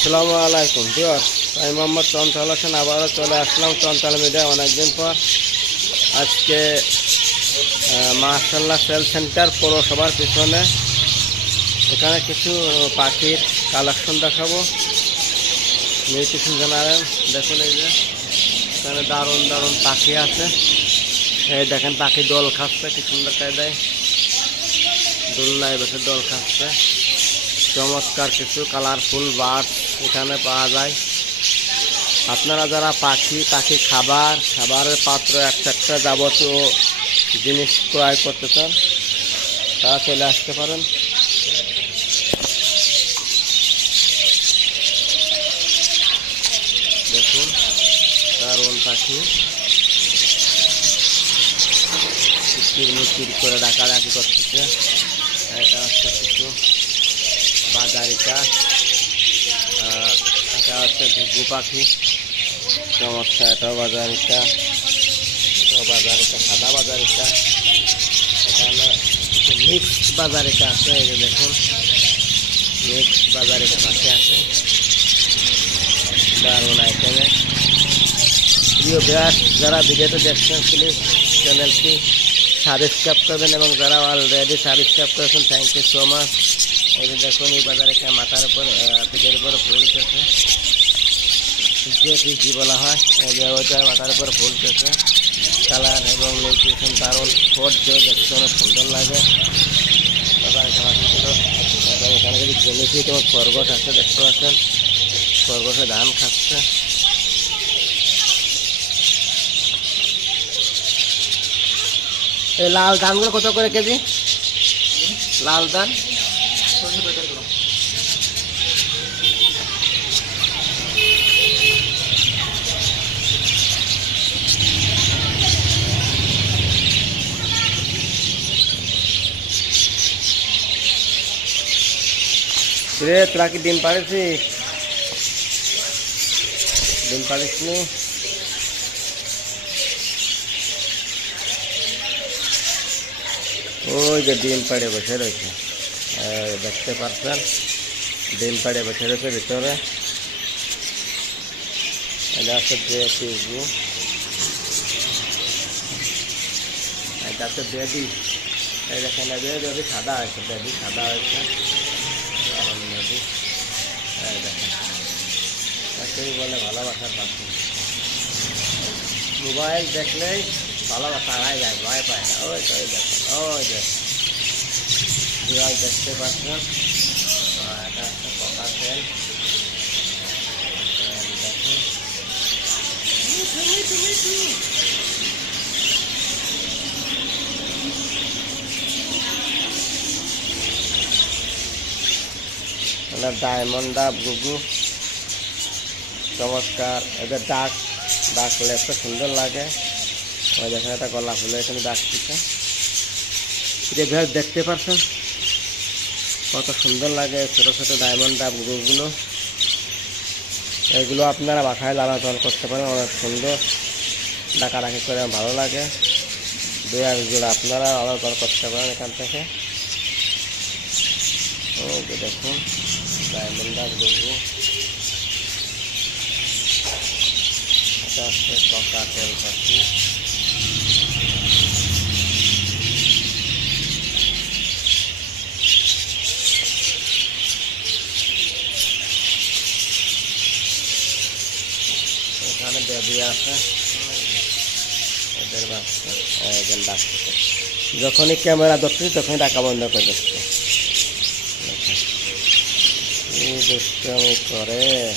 আসসালামু আলাইকুম ডিওর আমি মোহাম্মদ চঞ্চল হোসেন, আবারও চলে আসলাম চঞ্চল মিডিয়া অনেকদিন পর। আজকে মার্শাল্লাহ সেল সেন্টার পৌরসভার পিছনে এখানে কিছু পাখির কালেকশন দেখাবো। নিউট্রিশন জানাবেন দেখুন এই যে, এখানে দারুণ দারুণ পাখি আছে। এই দেখেন পাখি দল খাচ্ছে, কি সুন্দর কায়দায়। দোলনায় বসে দোল খাচ্ছে। চমৎকার কিছু কালারফুল বার্ড এখানে পাওয়া যায়। আপনারা যারা পাখি পাখি খাবার, খাবারের পাত্র একটা একটা যাবতীয় জিনিস ক্রয় করতে চান, তারা চলে আসতে পারেন। দেখুন, দারুণ পাখি। মিচির করে ডাকাডাকি করতেছে। এটা হচ্ছে কিছু। বাজারিকা। আহ, এটা হচ্ছে ঘুঘু পাখি। চমৎকার এটাও বাজারিকা। এটাও বাজারিকা সাদা বাজারিকা। এখানে কিছু মিক্সড বাজারিকা আছে এই যে দেখুন। মিক্সড বাজারিকা পাখি আছে। দারুণ আইটেমে প্রিয় বিরাট যারা ভিডিওতে দেখছেন প্লিজ চ্যানেলটি সাবস্ক্রাইব করবেন এবং যারা অলরেডি সাবস্ক্রাইব করেছেন থ্যাংক ইউ সো মাচ এই দেখুন, এই বাজারে একটা মাথার উপর পিঠের উপর ফুল উঠেছে। যে পিজি বলা হয়, এই মাথার উপর ফুল উঠেছে। কালার এবং নিউট্রিশন দারুণ সৌর্য দেখতে অনেক সুন্দর লাগে। বাজার এখানে যদি জেনেটিক এবং খরগোশ আছে, দেখতে পাচ্ছেন খরগোশে ধান খাচ্ছে। লাল ধানগুলো কত করে কেজি? লাল ধান? রে তোরা কি ডিম পাড়েছিস ডিম পাড়িস নি ওই যে ডিম পাড়ে বসে রয়েছে এই দেখতে পাচ্ছেন, ডিম পাড়ে বসে রয়েছে ভিতরে। এটা হচ্ছে যে পিসবু এটা বেবি সাদা হয়েছে বেবি সাদা হয়েছে দেখেন বলে ভালোবাসার পাখি। মোবাইল দেখলেই ভালোবাসা হারাই যায়, ভয় পায়। ওই তো, ওই দেখেন, ওই যে বিড়াল দেখতে পাচ্ছেন। এটা একটা পকা তেল ডায়মন্ড ডাব গুগু চমৎকার। এদের ডাক ডাকলে এত সুন্দর লাগে। ওই দেখেন একটা গলা ফুলে এখানে ডাক দিচ্ছে দেখতে পারছেন কত সুন্দর লাগে, ছোটো ছোটো ডায়মন্ড ডাব গুগুলো এগুলো আপনারা বাসায় লালন পালন করতে পারেন, অনেক সুন্দর। ডাকাডাকি করে ভালো লাগে। দু এক জোড়া আপনারা লালন পালন করতে পারেন এখান থেকে। ও যে দেখুন। ডায়মন্ড ডাব গুগু আস্তে হচ্ছে পকা তেল পাখি দিয়ে ওদের যখনই ক্যামেরা ধরছি তখনই টাকা বন্ধ করে দিচ্ছে। করে।